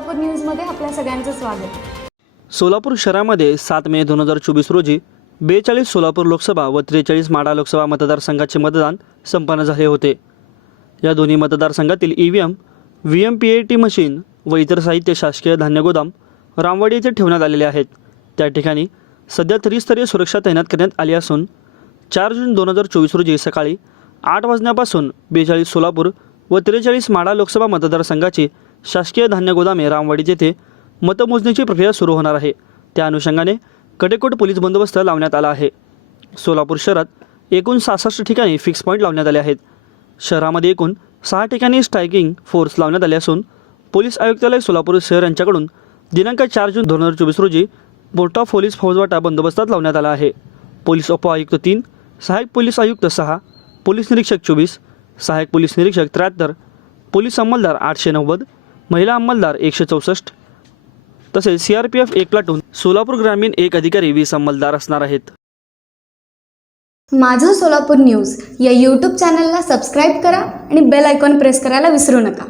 सोलापूर न्यूजमध्ये आपल्या सगळ्यांचं स्वागत। सोलापूर शहरामध्ये 7 मे 2024 रोजी 42 सोलापूर लोकसभा व 43 माढा लोकसभा मतदारसंघाचे मतदान संपन्न झाले होते। या दोन्ही मतदारसंघातील EVM, VMPAT मशीन व इतर साहित्य शासकीय धान्य गोदाम रामवाडी येथे ठेवण्यात आलेले आहेत। त्या ठिकाणी सध्या त्रिस्तरीय सुरक्षा तैनात करण्यात आली असून 4 जून 2024 रोजी सकाळी 8 वाजल्यापासून 42 सोलापूर व 43 माढा लोकसभा मतदारसंघाची शासकीय धान्य गोदामे रामवाडी येथे मतमोजणीची प्रक्रिया सुरू होणार आहे। त्या अनुषंगाने कडेकोट पोलीस बंदोबस्त लावण्यात आला आहे। सोलापूर शहरात एकूण 66 ठिकाणी फिक्स पॉईंट लावण्यात आले आहेत। शहरामध्ये एकूण 6 ठिकाणी स्ट्रायकिंग फोर्स लावण्यात आले असून पोलीस आयुक्तालय सोलापूर शहर यांच्याकडून दिनांक 4 जून 2024 रोजी मोठा पोलीस फौजवाटा बंदोबस्तात लावण्यात आला आहे। पोलीस उपआयुक्त 3, सहाय्यक पोलीस आयुक्त 6, पोलीस निरीक्षक 24, सहाय्यक पोलीस निरीक्षक 73, पोलीस अंमलदार 890, महिला अंमलदार 164 तसेच CRPF 1 प्लाटून, सोलापूर ग्रामीण 1 अधिकारी 20 अंमलदार असणार आहेत। माझं सोलापूर न्यूज या YouTube चॅनलला सबस्क्राईब करा आणि बेल आयकॉन प्रेस करायला विसरू नका।